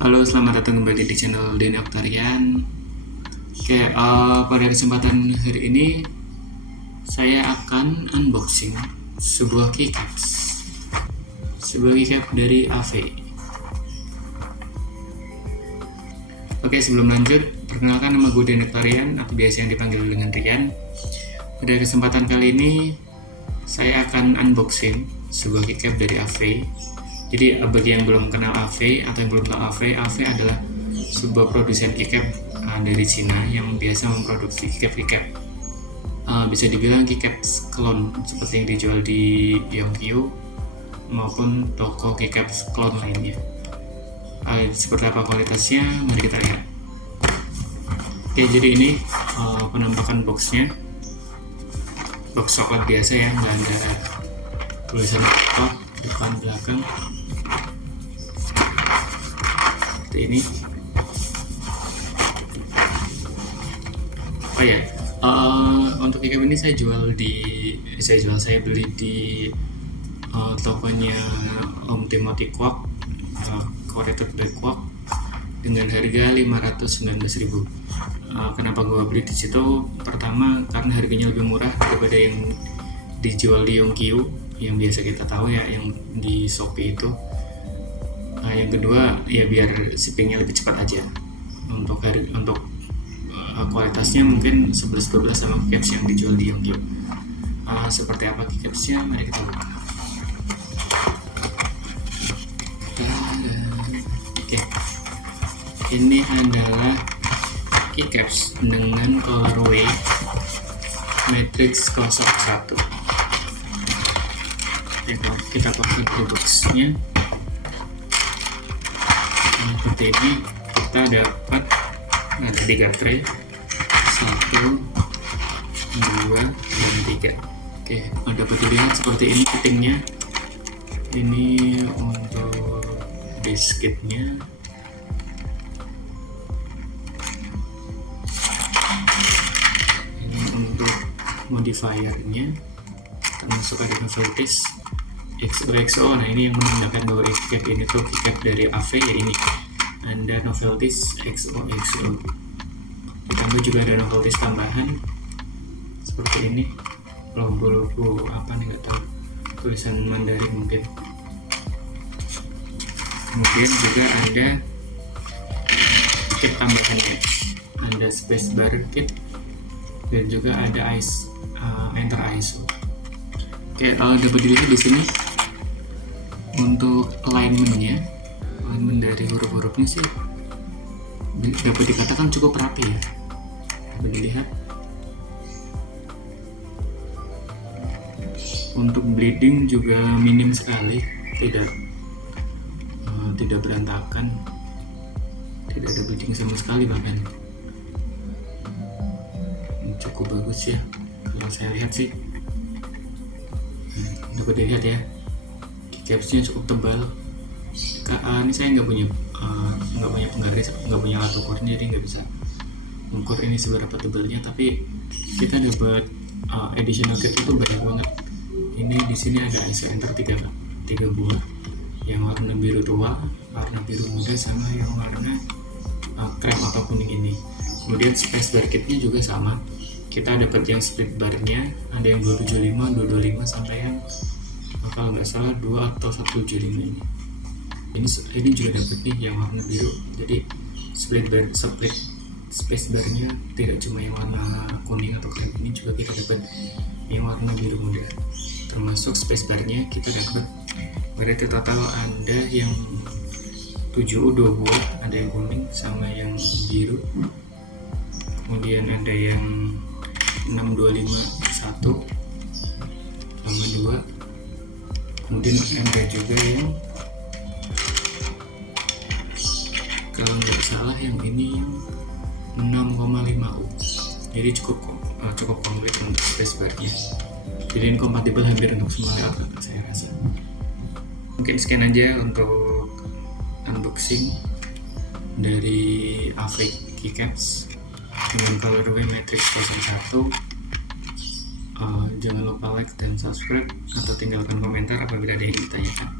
Halo, selamat datang kembali di channel Denny Oktarian. Oke, pada kesempatan hari ini saya akan unboxing sebuah keycaps, dari AV. Oke, sebelum lanjut, perkenalkan nama gue Denny Oktarian atau biasa yang dipanggil dengan Rian. Pada kesempatan kali ini saya akan unboxing sebuah keycap dari AV. Jadi bagi yang belum kenal AV atau yang belum tahu AV adalah sebuah produsen keycap dari Cina yang biasa memproduksi keycap. Bisa dibilang keycap clone seperti yang dijual di Yongqiu maupun toko keycap clone lainnya. Seperti apa kualitasnya? Mari kita lihat. Oke, jadi ini penampakan boxnya. Box coklat biasa ya, nggak ada tulisan apa depan belakang. Seperti ini. Oh ya, untuk keycap ini saya beli di tokonya Om Timothy Kwak, Created by Kwak, dengan harga 519.000. Kenapa gue beli di situ? Pertama karena harganya lebih murah daripada yang dijual di Yongqiu yang biasa kita tahu ya, yang di Shopee itu. Yang kedua ya biar shippingnya lebih cepat aja. Untuk kualitasnya mungkin 11-12 sama keycaps yang dijual di Yongqiu. Seperti apa keycapsnya? Mari kita buka. Oke, ini adalah keycaps dengan colorway Matrix 01. Kita pakai di boxnya seperti ini. Kita dapat ada 3 tray, 1, 2, dan 3. Oke, dapat dilihat seperti ini fittingnya. Ini untuk disketnya. Ini untuk modifiernya, termasuk ada novelties XOXO. Nah, ini yang menandakan bahwa keycap ini tuh keycap dari AV ya. Ini ada novelties XOXO, ditambah juga ada novelties tambahan seperti ini, logo apa nih nggak tahu, tulisan Mandarin mungkin. Kemudian juga ada kit tambahannya, ada spacebar kit dan juga ada enter ISO. Oke, dapat dilihat di sini untuk alignment dari huruf-hurufnya sih dapat dikatakan cukup rapi ya. Dapat dilihat untuk bleeding juga minim sekali, tidak berantakan, tidak ada bleeding sama sekali, bahkan cukup bagus ya kalau saya lihat sih. Dapat dilihat ya, keycapsnya cukup tebal. Ini saya nggak punya penggaris, nggak punya alat ukurnya, jadi nggak bisa mengukur ini seberapa tebalnya. Tapi kita dapat additional kit itu banyak banget. Ini di sini ada ISO enter 3 buah, yang warna biru tua, warna biru muda, sama yang warna krem atau kuning ini. Kemudian spacebar kitnya juga sama. Kita dapat yang split barnya, ada yang 275, 225, sampai yang kalau nggak salah 2 atau 175 ini. Ini juga dapat nih yang warna biru. Jadi split space barnya tidak cuma yang warna kuning atau krem, ini juga kita dapat yang warna biru muda. Termasuk space barnya kita dapat, berarti total ada yang 2 buah, ada yang kuning sama yang biru. Kemudian ada yang 625 1 sama 2. Kemudian ada juga yang, kalau nggak salah yang ini yang 6,5 U. Jadi cukup komplit untuk spacebarnya. Jadi ini kompatibel hampir untuk semua layout saya rasa. Mungkin sekian aja untuk unboxing dari AV keycaps dengan colorway Matrix 01. Jangan lupa like dan subscribe atau tinggalkan komentar apabila ada yang ditanyakan.